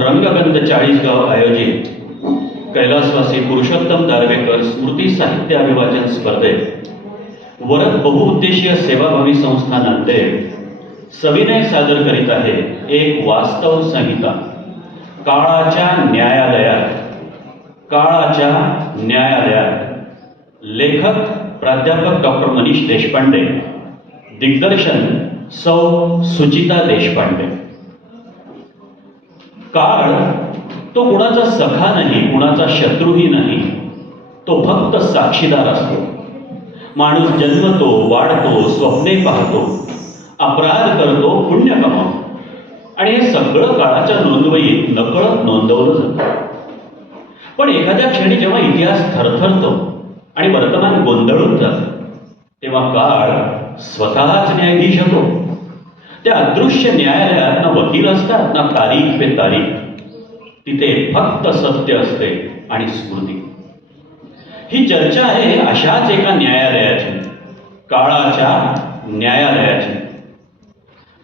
रंगगंध चाळीसगाव आयोजित कैलासवासी पुरुषोत्तम दारव्हेकर स्मृती साहित्य अभिवाचन स्पर्धेत वरद बहुउद्देशीय सेवाभावी संस्था नांदेड सविनय सादर करीत आहे एक वास्तव संहिता काळाच्या न्यायालयात. काळाच्या न्यायालयात. लेखक प्राध्यापक डॉक्टर मनीष देशपांडे. दिग्दर्शन सौ सुचिता देशपांडे. काळ तो कुणाचा सखा नाही, कुणाचा शत्रूही नाही, तो फक्त साक्षीदार असतो. माणूस जन्मतो, वाढतो, स्वप्ने पाहतो, अपराध करतो, पुण्य कमावतो आणि हे सगळं काळाच्या नोंदवहीत नकळत नोंदवलं जातं. पण एखाद्या क्षणी जेव्हा इतिहास थरथरतो आणि वर्तमान गोंधळून जातं तेव्हा काळ स्वतःच न्यायाधीश होतो. त्या अदृश्य न्यायालयात ना वकील असतात ना तारीख पे तारीख. तिथे फक्त सत्य असते आणि स्मृती. ही चर्चा आहे अशाच एका न्यायालयाची, काळाच्या न्यायालयाची.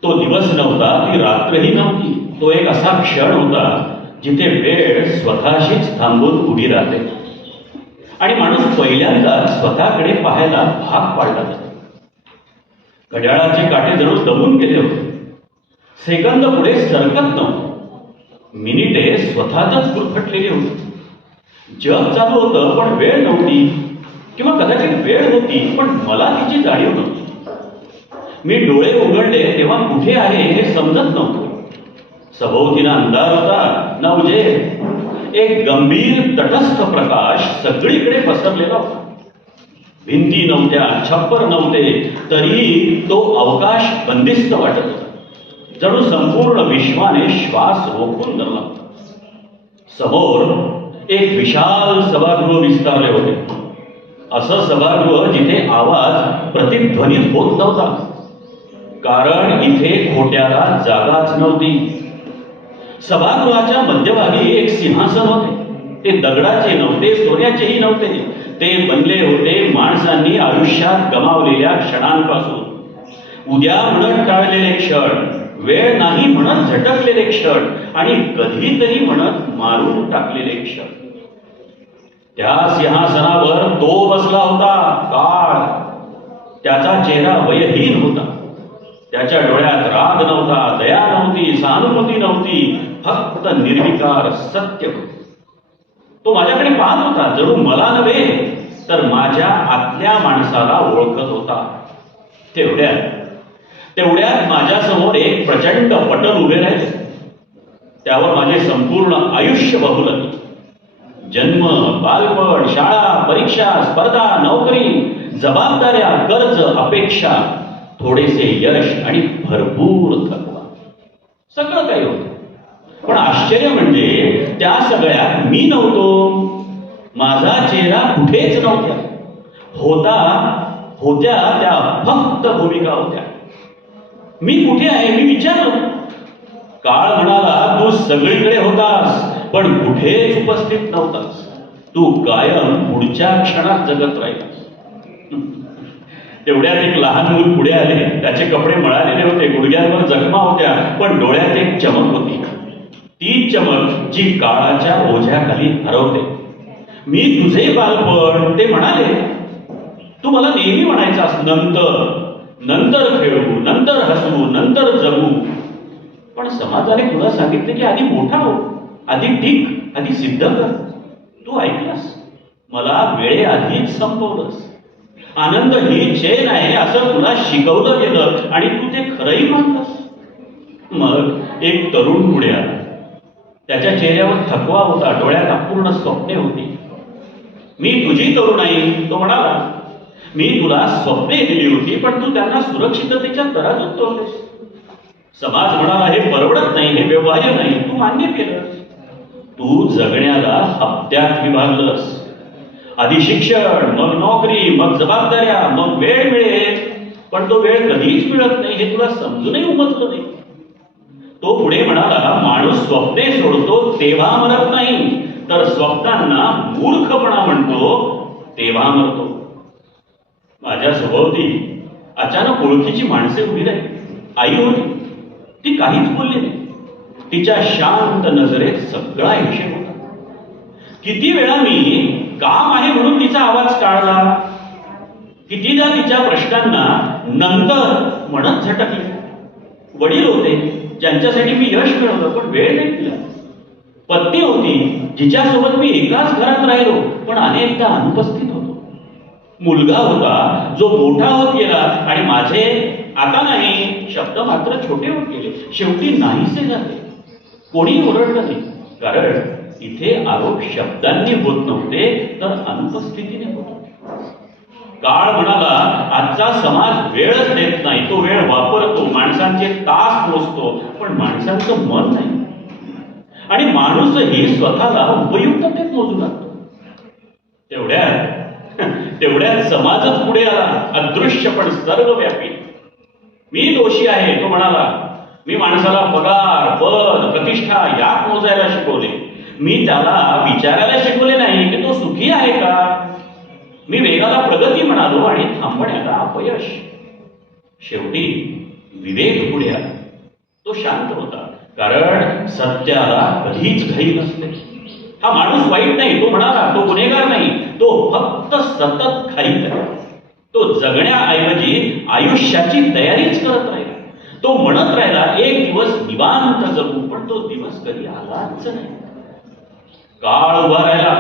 तो दिवस नव्हता, ती रात्रही नव्हती. तो एक असा क्षण होता जिथे वेळ स्वतःशीच थांबून उभी राहते आणि माणूस पहिल्यांदा स्वतःकडे पाहायला भाग पाडला जातो. घड्याळाचे काटे जणू दमून गेले होते. सेकंद पुढे सरकत नव्हते. मिनिटे स्वतःच गुरफटलेली होती. जग चालू होतं पण वेळ नव्हती, किंवा कदाचित वेळ होती पण मला तिची जाणीव नव्हती. मी डोळे उघडले तेव्हा कुठे आहे हे समजत नव्हतं. सभोवतीनं अंधार होता ना उजेड. एक गंभीर तटस्थ प्रकाश सगळीकडे पसरलेला होता. भिंती नव्हत्या, छप्पर नव्हते, तरीही तो अवकाश बंदिस्त वाटत होता. जणू संपूर्ण विश्वाने श्वास रोखून धरला होता. समोर एक विशाल सभागृह विस्तारले होते. असं सभागृह जिथे आवाज प्रतिध्वनित होत नव्हता, कारण इथे खोट्याला जागाच नव्हती. सभागृहाच्या मध्यभागी एक सिंहासन होते. ते दगडाचे नव्हते, सोन्याचेही नव्हते. ते बनले होते माणसांनी आयुष्यात गमावलेल्या क्षणांपासून. उद्या म्हणत टाळलेले क्षण, वेळ नाही म्हणत झटकलेले क्षण आणि कधीतरी म्हणत मारून टाकलेले क्षण. त्या सिंहासनावर तो बसला होता, काळ. त्याचा चेहरा वयहीन होता. त्याच्या डोळ्यात राग नव्हता, दया नव्हती, सहानुभूती नव्हती, फक्त निर्विकार सत्य होते. तो माझ्याकडे पाहत होता, जणू मला नव्हे तर माझ्या आतल्या माणसाला ओळखत होता. तेवढ्यात माझ्यासमोर एक प्रचंड पटल उभे राहिले. त्यावर माझे संपूर्ण आयुष्य बघू लागले. जन्म, बालपण, शाळा, परीक्षा, स्पर्धा, नोकरी, जबाबदाऱ्या, कर्ज, अपेक्षा, थोडेसे यश आणि भरपूर थकवा. सगळं काही होतं. पण आश्चर्य म्हणजे त्या सगळ्यात मी नव्हतो. माझा चेहरा कुठेच नव्हता. होत्या त्या फक्त भूमिका होत्या. मी कुठे आहे मी विचारलं. काळ म्हणाला, तू सगळीकडे होतास पण कुठेच उपस्थित नव्हतास. तू कायम पुढच्या क्षणात जगत राहिलास. तेवढ्यात एक लहान मूल पुढे आले. त्याचे कपडे मळालेले होते, गुडघ्यांवर जखमा होत्या, पण डोळ्यात एक चमक होती. ती चमक जी काळाच्या ओझ्याखाली हरवते. मी तुझे बालपण, ते म्हणाले. तू मला नेहमी म्हणायचास, नंतर खेळू, नंतर हसू, नंतर जगू. पण समाजाने तुला सांगितले की आधी मोठा हो, आधी टिक, आधी सिद्ध कर. तू ऐकलास. मला वेळेआधीच संपवलंस. आनंद ही चेन आहे असं तुला शिकवलं गेलं आणि तू ते खरंही मानलंस. मग एक तरुण पुढे आला. त्याच्या चेहऱ्यावर थकवा होता, डोळ्यात अपूर्ण स्वप्ने होती. मी तुझी तरुणाई, तो म्हणाला. मी तुला स्वप्ने दिली होती पण तू त्यांना सुरक्षिततेच्या तराजूत तोडलेस. समाज म्हणाला, हे परवडत नाही, हे व्यवहार्य नाही. तू मान्य केलंस. तू जगण्याला हप्त्यात विभागलंस. आधी शिक्षण, मग नोकरी, मग जबाबदाऱ्या, मग वेळ मिळेल. पण तो वेळ कधीच मिळत नाही हे तुला समजूनही उमजलं नाही. तो पुढे म्हणाला, माणूस स्वप्ने सोडतो तेव्हा मरत नाही, तर स्वप्नांना मूर्खपणा म्हणतो तेव्हा मरतो. माझ्या सभोवती अचानक ओळखीची माणसे उभी राहिली. आई होती. ती काहीच बोलली नाही. तिच्या शांत नजरेत सगळा हिशेब होता. किती वेळा मी काम आहे म्हणून तिचा आवाज टाळला, कितीदा तिच्या प्रश्नांना नंतर म्हणत झटकले. वडील होते ज्यांच्यासाठी मी यश मिळवलं पण वेळ नाही दिला. पत्नी होती जिच्यासोबत मी एकाच घरात राहिलो पण अनेकदा अनुपस्थित होतो. मुलगा होता जो मोठा होत गेला आणि माझे आता नाही शब्द मात्र छोटे होत गेले, शेवटी नाहीसे झाले. कोणी ओरडलं नाही, कारण इथे आरोप शब्दांनी होत नव्हते तर अनुपस्थितीने होत होते. काळ म्हणाला आजचा समाज वेळच देत नाही, तो वेळ वापरतो, माणसांचे तास मोजतो पण माणसांचं मन नाही. आणि माणूसही स्वतःला उपयुक्ततेत मोजू लागतो. तेवढ्यात समाजच पुढे आला, अदृश्य पण सर्वव्यापी. मी दोषी आहे तो म्हणाला. मी माणसाला पगार, पद, प्रतिष्ठा यात मोजायला शिकवले. मी त्याला विचारायला शिकवले नाही की तो सुखी आहे का. मी वेगाला प्रगती म्हणालो आणि थांबण्याला अपयश. शेवटी विवेक पुढे आला. तो शांत होता, कारण सत्याला कधीच घाई नसते. हा माणूस वाईट नाही तो म्हणाला, तो गुन्हेगार नाही, तो फक्त सतत घाईत आहे. तो जगण्याऐवजी आयुष्याची तयारीच करत राहिला. तो म्हणत राहिला एक दिवस निवांत जगू, पण तो दिवस कधी आलाच नाही. काळ उभा राहिला,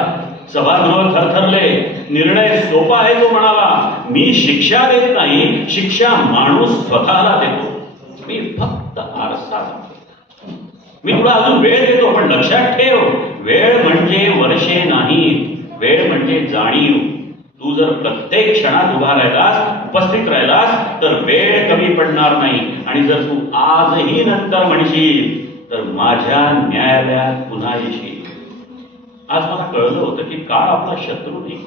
सभागृह थरथरले. निर्णय सोपा आहे तो म्हणाला, मी शिक्षा देत नाही, शिक्षा माणूस स्वतःला देतो. मी फक्त आरसा दाखवतो. मी तुला अजून वेळ देतो पण लक्षात ठेव, वेळ म्हणजे वर्षे नाही, वेळ म्हणजे जाणीव. तू जर प्रत्येक क्षणात उभा राहिलास, उपस्थित राहिलास तर वेळ कमी पडणार नाही. आणि जर तू आजही नंतर म्हणशील तर माझ्या न्यायालयात पुन्हा येशील. आज मला कळलं होतं की काळ आपला शत्रू नाही.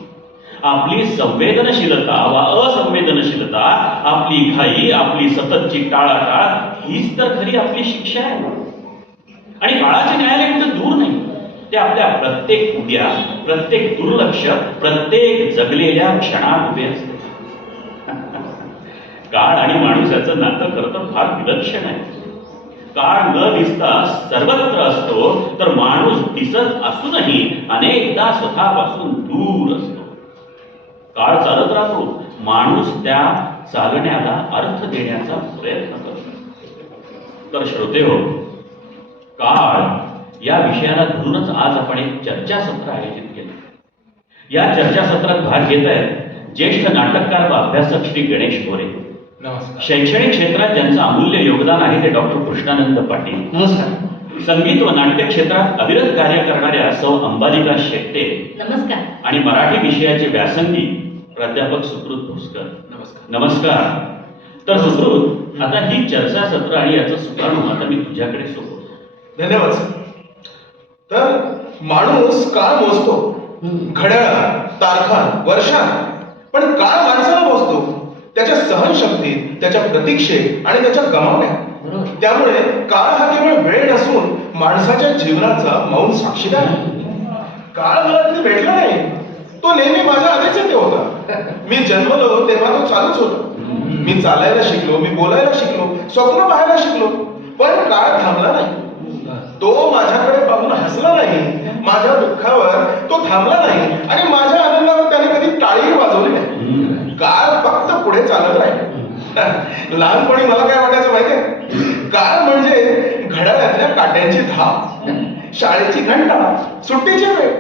आपली संवेदनशीलता वा असंवेदनशीलता, आपली घाई, आपली सततची टाळाटाळ हीच तर खरी आपली शिक्षा आहे. आणि काळाचे न्यायालय कुठे दूर नाही, ते आपल्या प्रत्येक उद्या, प्रत्येक दुर्लक्ष, प्रत्येक जगलेल्या क्षणात उभे असते. काळ आणि माणूस याचं नातं खरं तर फार विलक्षण आहे. काळ न दिसता सर्वत्र असतो तर माणूस दिसत असूनही अनेकदा स्वतःपासून दूर असतो. काळ चालत राहतो, माणूस त्या चालण्याला अर्थ देण्याचा प्रयत्न करतो. तर श्रोते हो, काळ या विषयाला धरूनच आज आपण एक चर्चासत्र आयोजित केलं. या चर्चासत्रात भाग घेत आहेत ज्येष्ठ नाटककार व अभ्यासक श्री गणेश गोरे. नमस्कार. शैक्षणिक क्षेत्रात ज्यांचं अमूल्य योगदान आहे ते डॉक्टर कृष्णानंद पाटील. नमस्कार. संगीत व नाट्य क्षेत्रात अविरत कार्य करणाऱ्या सौ अंबालिका शेट्टे. नमस्कार. आणि मराठी विषयाचे व्यासंगी प्राध्यापक सुकृत भोसकर. नमस्कार. नमस्कार. तर सुकृत, आता ही चर्चासत्र आणि याचं सुकाणू आता मी तुझ्याकडे सोपवतो. धन्यवाद सर. तर माणूस काळ मोजतो, घड्याळ, तारखा, वर्षा, पण काळ माणसाला मोजतो त्याच्या सहनशक्तीत, त्याच्या प्रतीक्षेत आणि त्याच्या गमावण्यात. त्यामुळे काळ हा केवळ वेळ नसून माणसाच्या जीवनाचा मौन साक्षीदार आहे. काळ मला कधी भेटला नाही, तो नेहमी माझ्या आधीच येते होता. मी जन्मलो तेव्हा तो चालूच होता. मी चालायला शिकलो, मी बोलायला शिकलो, स्वप्न पाहायला शिकलो, पण काळ थांबला नाही. तो माझ्याकडे पाहून हसला नाही, माझ्या दुःखावर तो थांबला नाही आणि माझ्या आनंदावर त्याने कधी टाळी वाजवली नाही. काळ फक्त पुढे चालत राहील. लहानपणी मला काय वाटायचं माहितीये, काळ म्हणजे घड्याळातल्या काट्यांची धाव, शाळेची घंटा, सुट्टीची वेळ,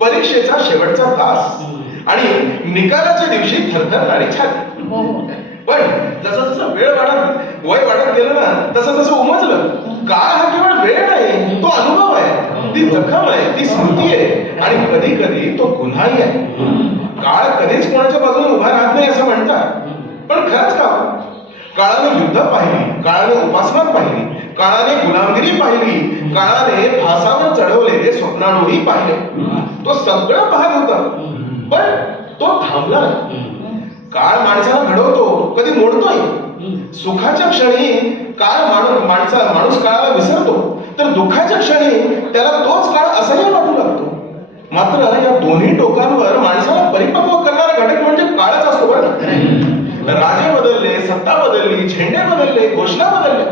परीक्षेचा शेवटचा तास आणि निकालाच्या दिवशी थरथरणारी छाती. पण जसं जसं वय वाढत गेलं ना, तसं तसं उमजलं, काळ हा केवळ वेळ नाही, तो अनुभव आहे, ती जखम आहे, ती स्मृती आहे आणि कधी कधी तो गुन्हाही आहे. काळ कधीच कोणाच्या बाजूने उभा राहत नाही असं म्हणतात, पण खरंच का? काळाने युद्ध पाहिली, काळाने उपासना पाहिली, काळाने गुलामगिरी पाहिली, काळाने फासावर चढवलेले स्वप्नाळूही पाहिले. तो सगळं पाहत होता, पण तो थांबला. काळ माणसाला घडवतो, कधी मोडतोय. सुखाच्या क्षणी माणूस काळाला विसरतो, तर दुःखाच्या क्षणी त्याला तोच काळ असह्य वाटू लागतो. मात्र या दोन्ही टोकांवर माणसाला परिपक्व करणारा घटक म्हणजे काळच असतो. बरं, राजे बदलले, सत्ता बदलली, झेंडे बदलले, घोषणा बदलल्या,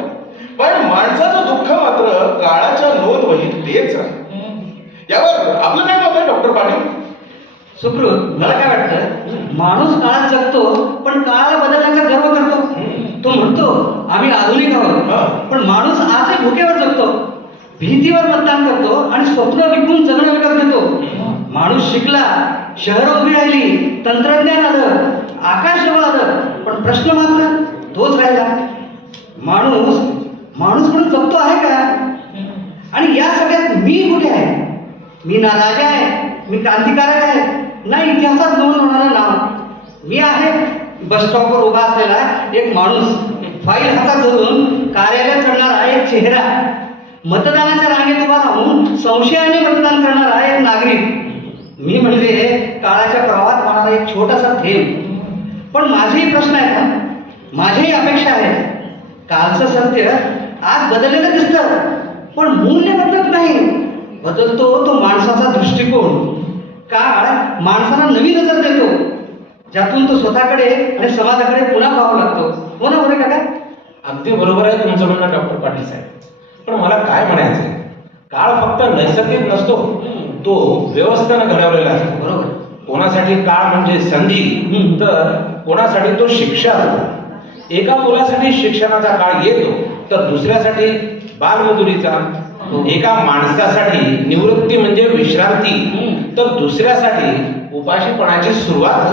पण माणसाचं दुःख मात्र काळाच्या हेच राहील. यावर आपलं काय मत आहे डॉक्टर पाटील? सुकृत, मला काय वाटतं, माणूस काळात जगतो पण काळाला बदलण्याचा गर्व करतो. तो म्हणतो आम्ही आधुनिक आहोत, पण माणूस आजही भुकेवर जगतो, भीतीवर मतदान करतो आणि स्वप्न विकून जगणं विकत घेतो. माणूस शिकला, शहरं उभी राहिली, तंत्रज्ञान आलं, आकाश जवळ आलं, पण प्रश्न मात्र तोच राहिला. माणूस माणूस म्हणून जगतो आहे का? आणि या सगळ्यात मी कुठे आहे? मी ना राजा आहे, मी क्रांतिकारक आहे, ना इतिहासात नोंद होणारं नाव. मी आहे बस स्टॉपवर उभा असलेला एक माणूस, फाईल हातात धरून कार्यालयात चढणारा एक चेहरा, मतदानाच्या रांगेत उभा राहून संशयाने मतदान करणारा एक नागरिक. मी म्हणजे काळाच्या प्रवाहात वाहणारा एक छोटासा थेंब. पण माझेही प्रश्न आहेत ना, माझीही अपेक्षा आहे. कालचं सत्य आज बदललेलं दिसतं, पण मूल्य बदलत नाही. बदलतो तो माणसाचा दृष्टिकोन. काळ माणसाला नवी नजर देतो, ज्यातून तो स्वतःकडे आणि समाजाकडे पुन्हा पाहू लागतो. हो ना, बरोबर का? अगदी बरोबर आहे तुमचं म्हणणं डॉक्टर पाटील साहेब. पण मला काय म्हणायचंय, काळ फक्त नैसर्गिक नसतो, तो व्यवस्थेनं घडवलेला असतो. बरोबर. कोणासाठी काळ म्हणजे संधी, तर कोणासाठी तो शिक्षा असतो. एका मुलासाठी शिक्षणाचा काळ येतो, तर दुसऱ्यासाठी बालमजुरीचा. एका माणसासाठी निवृत्ती म्हणजे विश्रांती, तर दुसऱ्यासाठी उपाशीपणाची सुरुवात.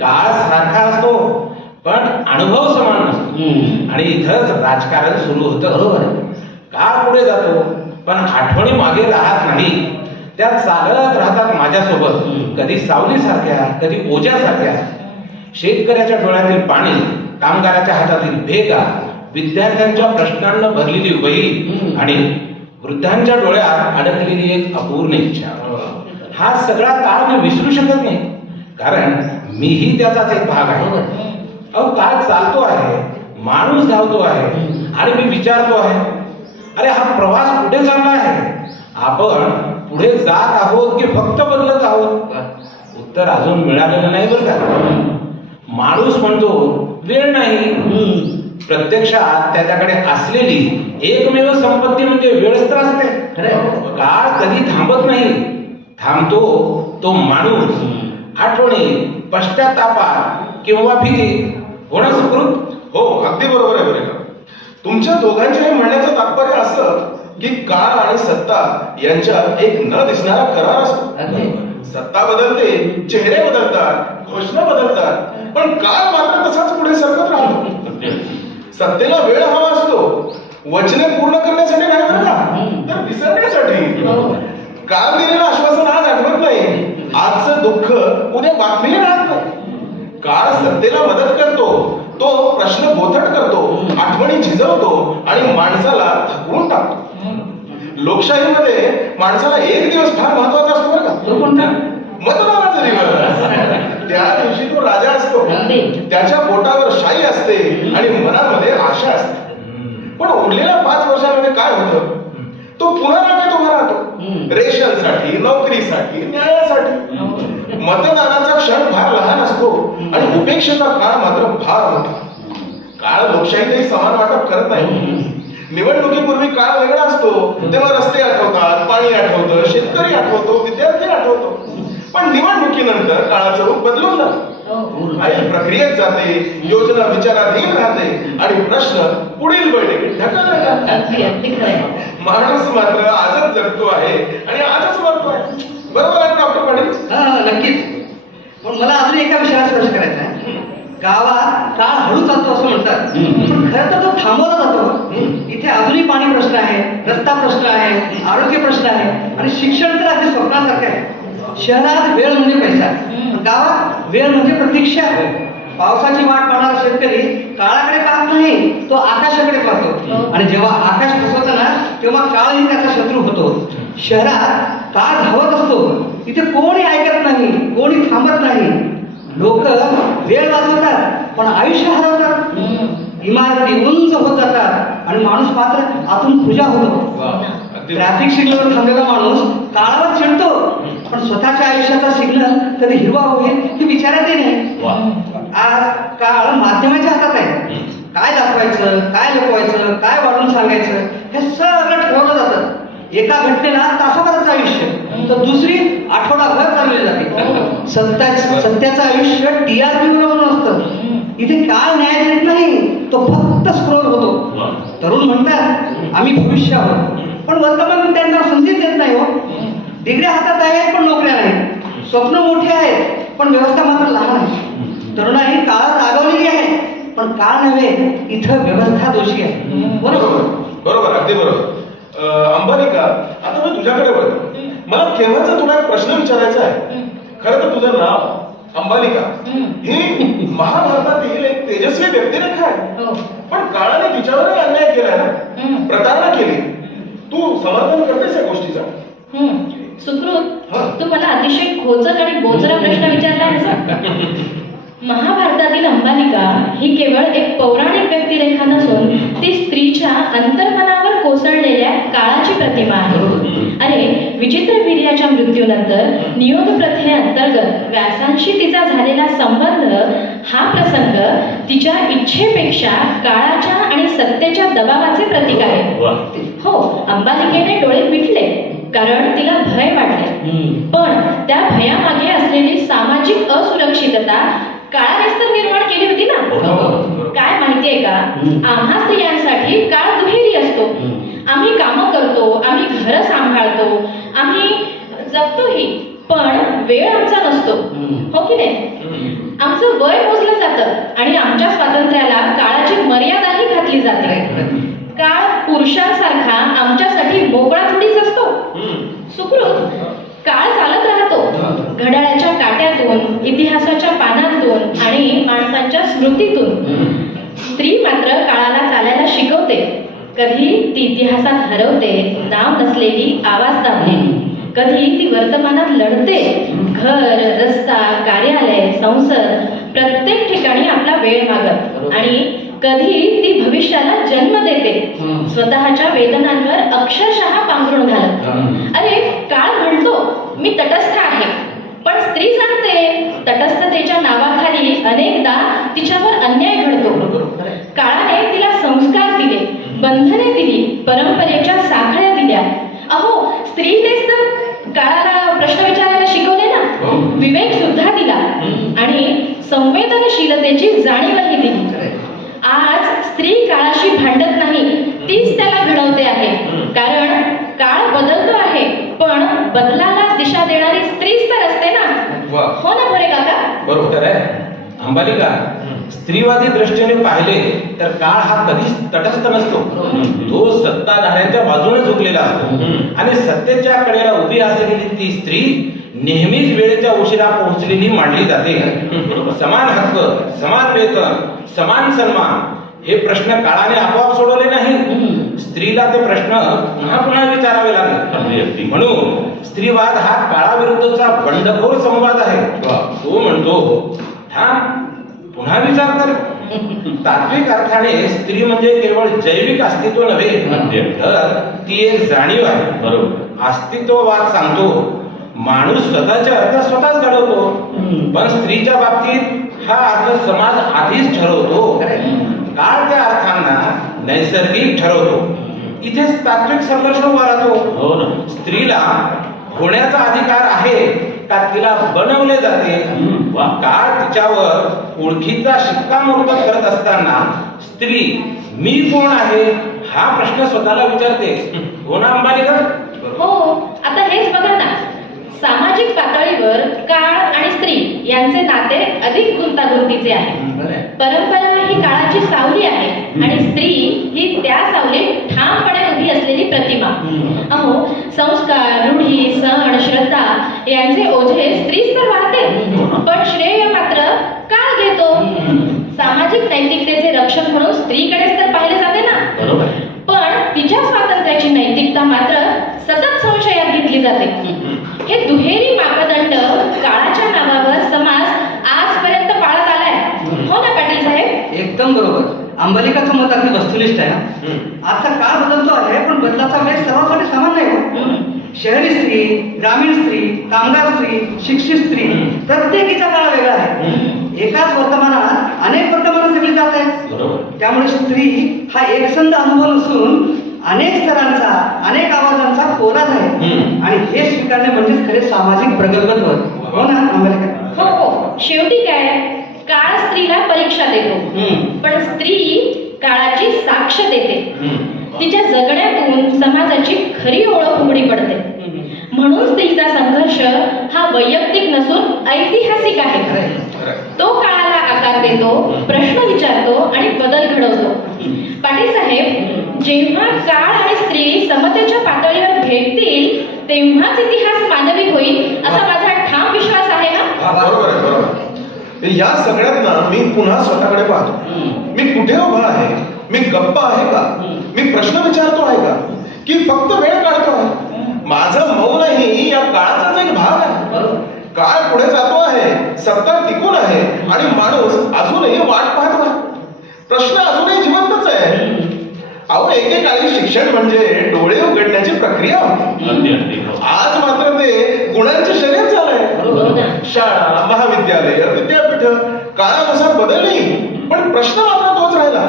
काळ सारखा असतो पण अनुभव समान नसतो, आणि इथंच राजकारण सुरू होतं. बरोबर. काळ पुढे जातो पण आठवणी मागे राहत नाही. त्या चालत राहतात माझ्यासोबत, कधी सावलीसारख्या, कधी ओझ्यासारख्या. शेतकऱ्याच्या डोळ्यातील पाणी, कामगाराच्या हातातील भेगा, विद्यार्थ्यांच्या प्रश्नांना भरलेली वही, आणि वृद्धांच्या डोळ्यात अडकलेली एक अपूर्ण इच्छा. हा सगळा काळ मी विसरू शकत नाही, कारण मीही त्याचाच एक भाग आहे. अहो, काळ चालतो आहे, माणूस धावतो आहे, आणि मी विचारतो आहे, अरे हा प्रवास कुठे चालला आहे? आपण पुढे जात आहोत की फक्त बदलत आहोत? उत्तर अजून मिळालेलं नाही बरं का. माणूस म्हणतो वेळ नाही, प्रत्यक्षात त्याच्याकडे असलेली एकमेव संपत्ती म्हणजे वेळच तर असते. काळ कधी थांबत नाही, थांबतो तो माणूस आठवणी, पश्चातापात किंवा भीती. होणं सुकृत? हो, अगदी बरोबर आहे बरे का. तुमच्या दोघांच्याही म्हणण्याचं तात्पर्य असं की काळ आणि सत्ता यांच्यात एक न दिसणारा करार असतो. सत्ता बदलते, चेहरे बदलतात, घोषणा बदलतात, पण काळ मात्र तसाच पुढे सरकत राहतो. सत्तेला वेळ हवा असतो, वचने पूर्ण करण्यासाठी नाही बरं का, तर विसरण्यासाठी. काल दिलेलं आश्वासन आज आठवत नाही, आजचं दुःख उद्या बातमीने राहत नाही. काळ सत्तेला मदत करतो, तो प्रश्न बोथट करतो, आठवणी झिजवतो आणि माणसाला थकवून टाकतो. लोकशाहीमध्ये माणसाला एक दिवस फार महत्वाचा असतो बरं का. तो कोणता? मतदानाचा दिवस. त्या दिवशी तो राजा असतो, त्याच्या बोटावर शाई असते आणि मनामध्ये आशा असते. पण उरलेल्या 5 वर्षांमध्ये काय होतं? तो पुन्हा रागात उभा राहतो, रेशनसाठी, नोकरीसाठी, न्यायासाठी. मतदानाचा क्षण फार लहान असतो आणि उपेक्षेचा काळ मात्र फार मोठा. काळ लोकशाहीतही समान वाटप करत नाही. निवडणुकीपूर्वी काळ वेगळा असतो, तेव्हा रस्ते आठवतात, पाणी आठवतं, शेतकरी आठवतो, विद्यार्थी आठवतो. पण निवडणुकीनंतर काळाचं रूप बदलून जातं. फाईल प्रक्रियेत जाते, योजना विचाराधीन राहते आणि प्रश्न पुढील बैठकीत ढकलले जातात. माणूस मात्र आजच जगतो आहे आणि आजच मरतो आहे. बरोबर आहे डॉक्टर पाटील? नक्कीच. पण मला अजून एका विषयाला स्पर्श करायचा आहे. गावात काळ हळू चालतो असं म्हणतात, पण खरं तर तो थांबवला जातो. इथे अजूनही पाणी प्रश्न आहे, रस्ता प्रश्न आहे, आरोग्य प्रश्न आहे, आणि शिक्षण तर अगदी स्वप्नासारखं आहे. शहरात वेळ म्हणजे पैसा, गावात वेळ म्हणजे प्रतीक्षा. पावसाची वाट पाहणारा शेतकरी काळाकडे पाहत नाही, तो आकाशाकडे पाहतो. आणि जेव्हा आकाश फसवतं ना, तेव्हा काळही त्याचा शत्रू होतो. शहरात काळ धावत असतो, तिथे कोणी ऐकत नाही, कोणी थांबत नाही. लोक वेळ वाचवतात पण आयुष्य हरवतात. इमारती उंच होत जातात आणि माणूस मात्र आतून पूजा होतो. ट्रॅफिक सिग्नलवर थांबलेला माणूस काळावर चिडतो, पण स्वतःच्या आयुष्याचा सिग्नल कधी हिरवा होईल ही विचारात नाही. आज काळ माध्यमाच्या हातात आहे. काय दाखवायचं, काय लपवायचं, काय वाढून सांगायचं, हे सगळं ठरवलं जातं. एका घटनेला तासाभराचं आयुष्य तर दुसरी आठवडाभर चालवली जाते. सत्याचं आयुष्य TRP बरोबर नसतं. इथे काळ न्याय देत नाही, तो फक्त स्क्रोल होतो. तरुण म्हणतात आम्ही भविष्य आहोत, पण वर्तमान त्यांना संधीच देत नाही हो. डिग्र्या हातात आहेत पण नोकऱ्या नाहीत. स्वप्न मोठे आहेत पण व्यवस्था मात्र लहान आहे. तरुणाई काळ रागवलेली आहे, पण काळ नव्हे, इथं व्यवस्था दोषी आहे. बरोबर बरोबर, अगदी बरोबर. अंबालिका, आता मी तुझ्याकडे वळतो. मला केव्हाचा तुला एक प्रश्न विचारायचा आहे. खरं तर तुझं नाव अंबालिका ही महाभारतातील एक तेजस्वी व्यक्तिरेखा आहे, पण काळाने तिच्यावरही अन्याय केलाय ना, प्रतारणा केली. तू समर्थन करतेस या गोष्टीचा? सुकृत, तू मला अतिशय खोचक आणि बोचरा प्रश्न विचारला आहेस. महाभारतातील अंबालिका ही केवळ एक पौराणिक व्यक्तिरेखा नसून ती स्त्रीच्या अंतर्मनावर कोसळलेल्या काळाची प्रतिमा आहे. अरे, विचित्र वीर्याच्या मृत्यूनंतर नियोग प्रथेअंतर्गत व्यासांशी तिचा झालेला संबंध हा प्रसंग तिच्या इच्छेपेक्षा काळाच्या आणि सत्तेच्या दबावाचे प्रतीक आहे. हो, अंबालिकेने डोळे मिटले कारण तिला भय वाटले, पण त्या भयामागे असलेली सामाजिक असुरक्षितता काळानेच तर निर्माण केली होती ना. काय माहितीये का, आम्हा स्त्रियांसाठी काळ दुहेरी असतो. आम्ही कामं करतो, आम्ही घर सांभाळतो, आम्ही जगतोही, पण वेळ आमचा नसतो, हो की नाही? आमचं वय मोजलं जातं आणि आमच्या स्वातंत्र्याला काळाची मर्यादाही घातली जाते. काळ पुरुषांसारखा आमच्यासाठी मोकळा थोडीच असतो. सुकृत, काळ चालत राहतो, घड्याळाच्या काट्यातून, इतिहासाच्या पानातून आणि माणसांच्या स्मृतीतून. स्त्री मात्र काळाला चालायला शिकवते. कधी ती इतिहासात हरवते, नाव नसलेली आवाज दाबलेली. कधी ती वर्तमानात लढते, घर, रस्ता, कार्यालय, संसद, प्रत्येक ठिकाणी आपला वेळ मागत. आणि कधी ती भविष्याला जन्म देते, स्वतःच्या वेदनांवर अक्षरशः पांघरुण घालत. अरे, काळ म्हणतो मी तटस्थ आहे, पण स्त्री सांगते तटस्थतेच्या नावाखाली अनेकदा तिच्यावर अन्याय घडतो. काळाने तिला संस्कार दिले, बंधने दिली, परंपरेच्या साखळ्या दिल्या. अहो, स्त्रीनेच तर काळाला प्रश्न विचारायला शिकवले ना, विवेक सुद्धा दिला आणि संवेदनशीलतेची जाणीवही दिली. आज स्त्री काळाशी भांडत नाही, तीच त्याला घडवते आहे. कारण काळ बदलतो आहे, पण बदलाला दिशा देणारी स्त्रीच तर असते ना. हो ना भोरे काका? बरोबर आहे अंबालिका. स्त्रीवादी दृष्टीने पाहिले तर काळ हा कधीच तटस्थ नसतो. तो सत्ताधाऱ्यांच्या बाजूने झुकलेला असतो आणि सत्तेच्या कडेला उभी असलेली ती स्त्री नेहमीच वेळेच्या उशिरा पोहोचलेली मानली जाते. समान हक्क, समान वेतन, समान सन्मान हे प्रश्न काळाने आपोआप सोडवले नाही. स्त्रीला ते प्रश्न पुन्हा पुन्हा विचारावे लागले. म्हणून स्त्रीवाद हा काळाविरुद्धचा बंडखोर संवाद आहे. तो म्हणतो थांब, पुन्हा विचार कर. तात्विक अर्थाने स्त्री म्हणजे केवळ जैविक अस्तित्व नव्हे, तर ती एक जाणीव आहे. बरोबर, अस्तित्ववाद सांगतो माणूस स्वतःचे अर्थ स्वतःच घडवतो, पण स्त्रीच्या बाबतीत हा अर्थ समाज आधीच ठरवतो. काळ त्या अर्थांना नैसर्गिक ठरवतो. इथेच तात्विक संघर्ष उभा राहतो. स्त्रीला होण्याचा अधिकार आहे का तिला बनवले जाते? काळ तिच्यावर ओळखीचा शिक्कामोर्तब करत असताना स्त्री मी कोण आहे हा प्रश्न स्वतःला विचारते. हो ना अंबालिका? हो, आता हेच बघा ना, सामाजिक पातळीवर काळ आणि स्त्री यांचे नाते अधिक गुंतागुंतीचे आहे. परंपरा ही काळाची सावली आहे आणि स्त्री ही त्या सावलीत ठामपणे उभी असलेली प्रतिमा. अहो, संस्कार, रूढी, सण, श्रद्धा यांचे ओझे स्त्रीच तर वाहते, पण श्रेय मात्र काळ घेतो. सामाजिक नैतिकतेचे रक्षक म्हणून स्त्रीकडेच तर पाहिले जाते ना, पण तिच्या स्वातंत्र्याची नैतिकता मात्र सतत संशयात घेतली जाते. हे दुहेरी मापदंड काळाच्या नावावर समाज आजपर्यंत पाळत आलाय. हो ना पाटील साहेब? एकदम बरोबर. अंबालिकाचं मत अगदी वस्तुनिष्ठ आहे. आजचा काळ बदलतो आहे, पण बदलाचा वेग सर्वांसाठी समान नाही. शहरी स्त्री, ग्रामीण स्त्री, कामगार स्त्री, शिक्षित स्त्री, प्रत्येकीचा काळ वेगळा आहे. एकाच वर्तमानात अनेक वर्तमानं जगली जात आहेत. त्यामुळे स्त्री हा एकसंध अनुभव नसून अनेक स्तरांचा अनेक आवाजांचा कोराज आहे हम्म. आणि हे स्वीकारणे म्हणजेच खरे सामाजिक प्रगल्भत्व. हो ना अंबालिका? हो हो, शेवटी काय, काळ स्त्रीला परीक्षा देतो, हम्म. पण स्त्री काळाची साक्ष देते. हम्म. तिच्या जगण्यातून समाजाची खरी ओळख उघडी पडते. म्हणून स्त्रीचा संघर्ष हा वैयक्तिक नसून ऐतिहासिक आहे. खरंय. तो काळाला आकार देतो, प्रश्न विचारतो आणि बदल घडवतो. पाटील साहेब, जेव्हा काळ आणि स्त्री समतेच्या पातळीवर भेटतील तेव्हाच इतिहास मानवी होईल असा माझा ठाम विश्वास आहे ना. बरोबर आहे, बरोबर आहे. या सगळ्यात ना मी पुन्हा स्वतःकडे पाहतो. मी कुठे उभा आहे? मी गप्प आहे का? मी प्रश्न विचारतो आहे का, की फक्त वेळ काढतो आहे? माझं मौनही या काळाचाच एक भाग आहे. काळ पुढे जातो आहे, सत्ता टिकून आहे आणि माणूस अजूनही वाट पाहतो आहे. प्रश्न अजूनही जिवंतच आहे. अहो, एकेकाळी शिक्षण म्हणजे डोळे उघडण्याची प्रक्रिया होती. अगदी अगदी हो. आज मात्र ते गुणांचे शर्यत झालंय. हो ना. शाळा, महाविद्यालय, विद्यापीठ काळानुसार बदलली, पण प्रश्न मात्र तोच राहिला.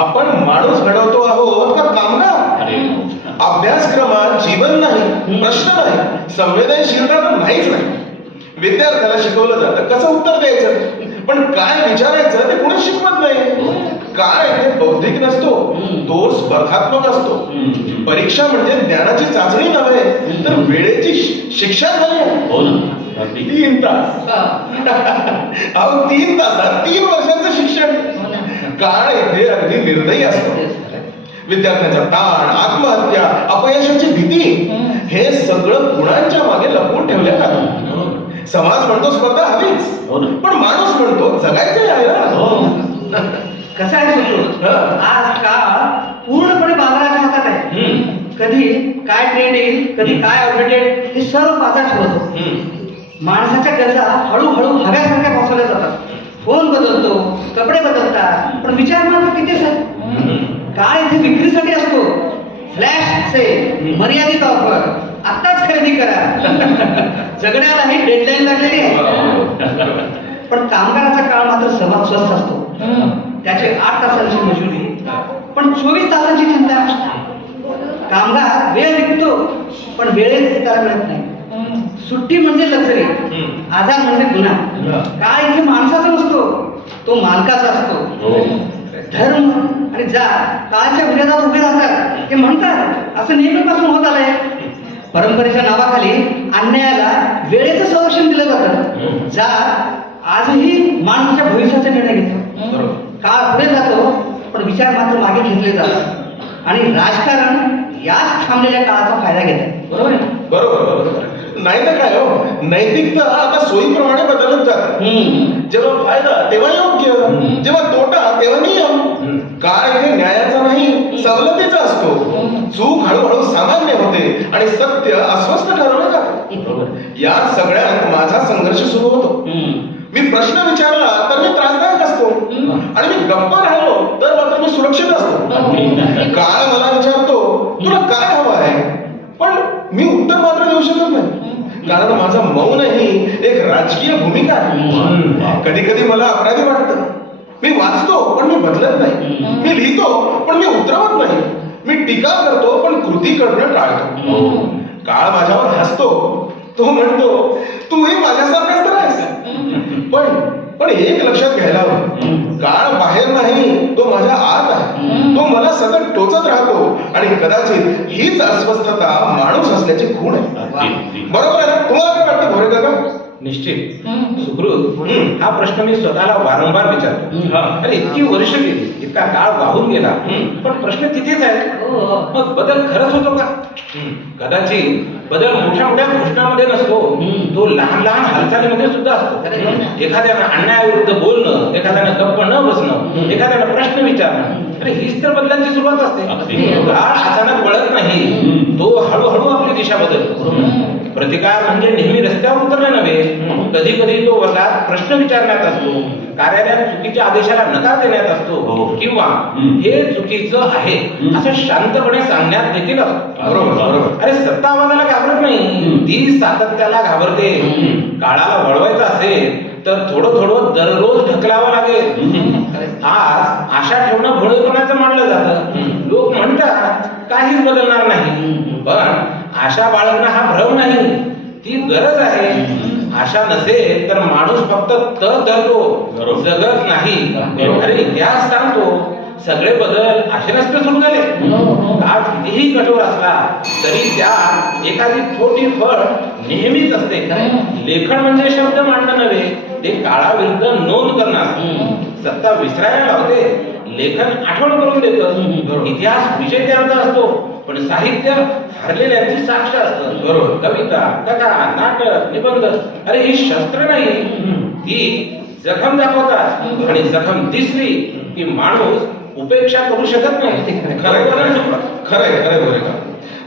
आपण माणूस घडवतो आहोत का कामगार? अरे हो. अभ्यासक्रमात जीवन नाही, प्रश्न नाही, संवेदनशीलता तर नाहीच नाही. विद्यार्थ्याला शिकवलं जातं कसं उत्तर द्यायचं, पण काय विचारायचं ते कोणी शिकवत नाही. काय हे बौद्धिक नसतो, तो स्पर्धात्मक असतो. परीक्षा म्हणजे ज्ञानाची चाचणी नव्हे, तर वेळेची शिक्षा झाली आहे. हो ना, अगदी. 3 तास. अहो, 3 तासात 3 वर्षांचं शिक्षण. काळ इथे अगदी निर्दयी असतो. विद्यार्थ्यांचा ताण, आत्महत्या, अपयशाची भीती, हे सगळं गुणांच्या मागे लपवून ठेवण्यात आलं. समाज म्हणतो स्पर्धा हवीच, हो ना. पण माणूस म्हणतो जगायचंही आहे ना. हो. कसं आहे सुखरूप, आज काळ पूर्णपणे बाजाराच्या हातात आहे. कधी काय ट्रेंड येईल, कधी काय अपडेटेड, हे सर्व बाजार ठरवतो. माणसाच्या गरजा हळूहळू हव्यासारख्या बसवल्या जातात. फोन बदलतो, कपडे बदलतात, पण विचार मात्र कितीच आहे. काळ इथे विक्रीसाठी असतो. फ्लॅश सेल, मर्यादित ऑफर, आत्ताच खरेदी करा. जगण्यालाही डेडलाईन लागलेली आहे. पण कामगाराचा काळ मात्र सर्वात स्वस्त असतो. त्याचे 8 तासांची मजुरी, पण 24 तासांची चिंता. कामगार वेळ विकतो, पण वेळेत त्याला मिळत नाही. सुट्टी म्हणजे लक्झरी, आजार म्हणजे गुन्हा. काळ इथे माणसाचा नसतो, तो मालकाचा असतो. धर्म आणि जात काळाच्या विरोधात उभे राहतात. ते म्हणतात असं नेहमीपासून होत आलंय. परंपरेच्या नावाखाली अन्यायाला वेळेचं संरक्षण दिलं जातं. जात आजही माणसाच्या भविष्याचा निर्णय घेतो. काळ पुढे जातो, पण विचार मात्र मागे घेतले जातात आणि राजकारण याच थांबलेल्या काळाचा फायदा घेतात. बरोबर आहे? बरोबर. नाही तर काय हो, नैतिकता आता सोयीप्रमाणे बदलत जाते. जेव्हा फायदा तेव्हा योग्य, जेव्हा तोटा तेव्हा नियम. काळ हे न्यायाचा नाही, सवलतीचा असतो. चूक हळूहळू सामान्य होते आणि सत्य अस्वस्थ ठरवलं जाते. या सगळ्यात माझा संघर्ष सुरू होतो. मी प्रश्न विचारला तर मी त्रासदायक असतो, आणि मी गप्प राहिलो तर मात्र मी सुरक्षित असतो. काळ मला विचारतो तुला काय हवं आहे, पण मी उत्तर मात्र देऊ शकत नाही, कारण माझं मौनही एक राजकीय भूमिका आहे. कधी कधी मला अपराधी वाटतं. मी वाचतो पण मी बदलत नाही. मी लिहितो पण मी उतरवत नाही. मी टीका करतो पण कृती करणं टाळतो. काळ माझ्यावर हसतो. तो म्हणतो तूही माझ्यासारखाच तर आहेस. पण एक लक्षात घ्यायला हवं, काळ बाहेर नाही, तो माझ्या आत आहे. तो मला सतत टोचत राहतो आणि कदाचित हीच अस्वस्थता माणूस असल्याची खूण आहे. बरोबर आहे ना? तुम्हाला काय वाटतं भोरे काका? निश्चित. सुखरूप, हा प्रश्न मी स्वतःला वारंवार विचारतो. अरे इतकी वर्ष गेली, इतका काळ वाहून गेला, पण प्रश्न तिथेच आहे. मग बदल खरंच होतो का? कदाचित बदल मोठ्या मोठ्या घोषणामध्ये नसतो, तो लहान लहान हालचालीमध्ये सुद्धा असतो. एखाद्यानं अन्यायाविरुद्ध बोलणं, एखाद्यानं गप्प न बसणं, एखाद्यानं प्रश्न विचारणं, अरे हीच तर बदलांची सुरुवात असते. काळ अचानक वळत नाही, तो हळूहळू आपली दिशा बदलतो. प्रतिकार म्हणजे नेहमी रस्त्यावर उतरणे नव्हे, कधी कधी तो वर्गात प्रश्न विचारण्यात असतो, कार्यालयात चुकीच्या आदेशाला नकार देण्यात असतो, किंवा हे चुकीचं आहे असं शांतपणे सांगण्यात देखील असतो. बरोबर. अरे सत्ता आवाजाला घाबरत नाही, ती सातत्याला घाबरते. काळाला वळवायचं असेल तर थोडं थोडं दररोज ढकलावं लागेल. आज आशा ठेवणं भोळेपणाचं मानलं जातं. लोक म्हणतात काहीच बदलणार नाही, पण आशा बाळगणं हा भ्रम नाही, ती गरज आहे. आशा नसेल तर माणूस फक्त तग धरतो, बरोबर. जगत नाही. बरोबर. अरे इतिहास सांगतो सगळे बदल असे नसते सुरू झाले. काळ कितीही कठोर असला तरी त्यात एखादी छोटी फळ नेहमीच असते. लेखन म्हणजे शब्द मांडणं नव्हे, ते काळाविरुद्ध नोंद करणं असतं. सत्ता विसरायला लावते, लेखन आठवण करून देतं. इतिहास विजेत्यांचा असतो, पण साहित्य हरलेल्यांची साक्ष असतं. बरोबर. कविता, कथा, नाटक, निबंध, अरे ही शस्त्र नाही, ती जखम दाखवतात. आणि जखम दिसली की माणूस उपेक्षा करू शकत नाही. खरंय खरंय खरंय बरं का.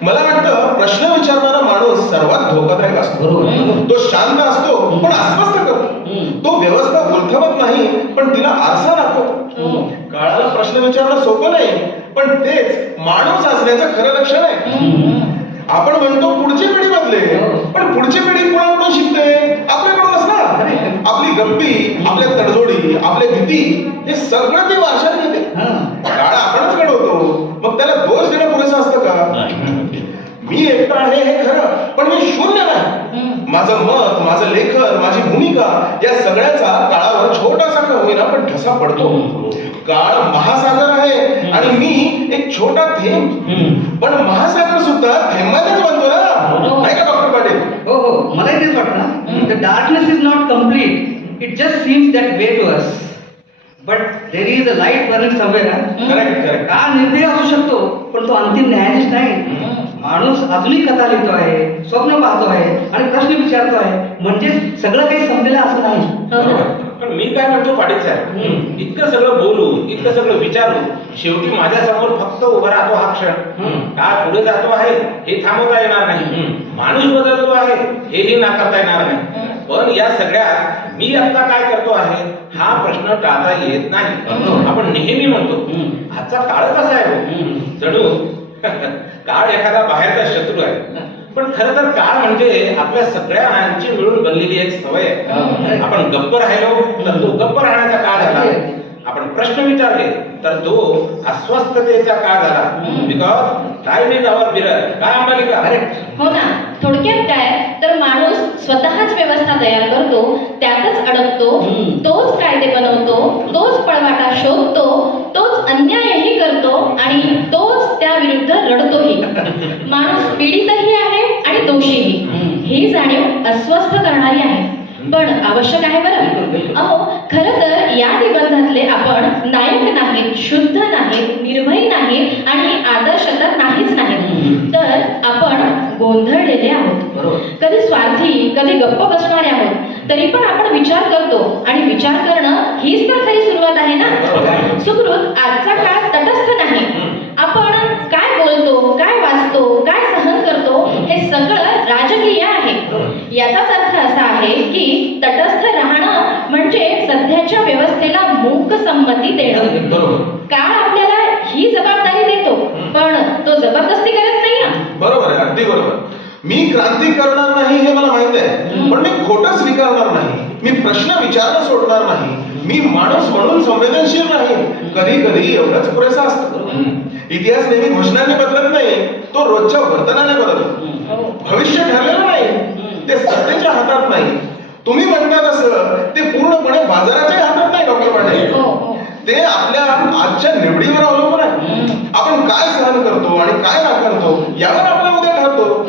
मला वाटतं प्रश्न विचारणारा माणूस सर्वात धोकादायक असतो. तो शांत असतो पण अस्वस्थ करतो. तो व्यवस्था उलथवत नाही पण तिला आरसा दाखवतो. काळाला प्रश्न विचारणं सोपं नाही, पण तेच माणूस असण्याचं खरं लक्षण आहे. आपण म्हणतो पुढची पिढी बदले, पण पुढची पिढी कुणाकडून शिकते? आपल्याकडूनच ना. आपली गप्पी, आपल्या तडजोडी, आपल्या भीती, हे सगळं ती वारशात घेते. काळ आपणच घडवतो, मग त्याला दोष देणं पुरेसं असतं का? मी एकटा आहे हे खरं, पण मी शून्य नाही. माझं मत, माझं लेखन, माझी भूमिका या सगळ्याचा काळावर छोटासा का होईना पण ठसा पडतो. काळ महासागर आहे आणि मी एक छोटा थेंब, पण महासागर सुद्धा थेंबानेच बनतो ना, नाही का डॉक्टर पाटील? हो हो, मलाही तेच वाटतं. The darkness is not complete, it just seems that way to us, but there is a light burning somewhere. Correct correct. काळ निर्दयी असू शकतो, पण तो अंतिम न्यायाधीश नाही. माणूस अजूनही कथा लिहितो आहे, स्वप्न पाहतो आहे आणि प्रश्न विचारतो आहे, म्हणजे सगळं काही संपलेलं असं नाही. पण मी काय म्हणतो पाटील साहेब, इतकं सगळं बोलू, इतकं सगळं विचारू, शेवटी माझ्या समोर फक्त उभा राहतो हा क्षण. काळ पुढे जातो आहे हे थांबवता येणार नाही, माणूस बदलतो आहे हेही नाकारता येणार नाही. पण या सगळ्यात मी आता काय करतो आहे हा प्रश्न टाळता येत नाही. आपण नेहमी म्हणतो आजचा काळ कसा आहे, जणू काळ एखादा बाहेरचा शत्रू आहे. पण खरं तर काळ म्हणजे आपल्या सगळ्यांची मिळून बनलेली एक सवय आहे. आपण गप्प राहिलो तर तो गप्प राहण्याचा काळ झाला, आपण प्रश्न विचारले तर तो अस्वस्थतेचा काळ झाला. Because time is our mirror. काय अंबालिका? हो ना. थोडक्यात काय तर माणूस स्वतःच व्यवस्था तयार करतो, त्यातच अडकतो, तोच कायदे बनवतो, तोच पळवाटा शोधतो, तोच अन्यायही करतो आणि तोच त्या विरुद्ध रडतोही. माणूस पीडितही आहे आणि दोषीही. ही जाणीव अस्वस्थ करणारी आहे, पण आवश्यक आहे बरं. अहो खरं तर या निबंधातले आपण नायक नाहीत, शुद्ध नाहीत, निर्भय नाहीत आणि आदर्शता नाहीच नाहीत, तर आपण गोंधळलेले आहोत. कधी स्वार्थी, कधी गप्प बसणारे आहोत. तरी पण आपण विचार करतो आणि विचार करणं हीच तर खरी सुरुवात आहे ना. सुकृत, आजचा काळ तटस्थ नाही. आपण काय बोलतो, काय वाचतो, काय सहन करतो हे सगळं राजकीय आहे. याचाच अर्थ असा आहे की तटस्थ राहणं म्हणजे सध्याच्या व्यवस्थेला मूक संमती देणं. काळ आपल्याला ही जबाबदारी देतो, पण तो जबरदस्ती करत नाही ना. बरोबर आहे, अगदी बरोबर. मी क्रांती करणार नाही हे मला माहित आहे, पण मी खोटं स्वीकारणार नाही, मी प्रश्न विचारणं सोडणार नाही, मी माणूस म्हणून संवेदनशील राहील. कधी कधी एवढंच पुरेसं असतं. इतिहास नेहमी घोषणांनी बदलत नाही, तो रोजच्या वर्तनाने बदलतो. भविष्य ठरलेलं नाही, ते सत्तेच्या हातात नाही. तुम्ही म्हणता तसं ते पूर्णपणे बाजाराच्या हातात नाही डॉक्टर पाटील. ते आपल्या आजच्या निवडीवर अवलंबून आहे. आपण काय सहन करतो आणि काय नाकारतो यावर आपला उद्या ठरतो.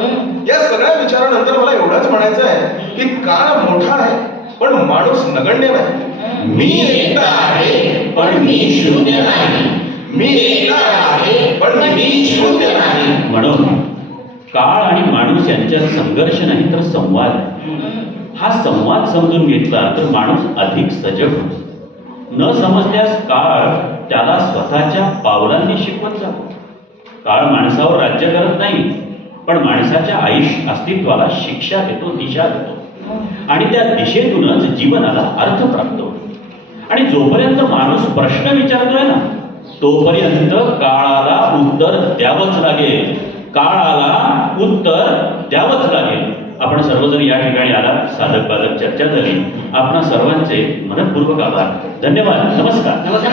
या सगळ्या विचारानंतर मला एवढंच म्हणायचं आहे की काळ मोठा आहे पण माणूस नगण्य नाही. मी एकटा आहे पण मी शून्य नाही. मी एकटा आहे पण मी शून्य नाही. म्हणून काळ आणि माणूस यांच्यात संघर्ष नाही तर संवाद. हा संवाद समजून घेतला तर माणूस अधिक सजग होतो. न समजल्यास काळ त्याला स्वतःच्या पावलांनी शिकवत जातो. काळ माणसावर राज्य करत नाही, पण माणसाच्या अस्तित्वाला शिक्षा देतो, दिशा देतो आणि त्या दिशेतूनच जीवनाला अर्थ प्राप्त होतो. आणि जोपर्यंत माणूस प्रश्न विचारतोय ना तोपर्यंत काळाला उत्तर द्यावंच लागेल. काळाला उत्तर द्यावंच लागेल. आपण सर्वजण या ठिकाणी आलात, साधक बाधक चर्चा झाली. आपणा सर्वांचे मनपूर्वक आभार. धन्यवाद. नमस्कार. नमस्कार.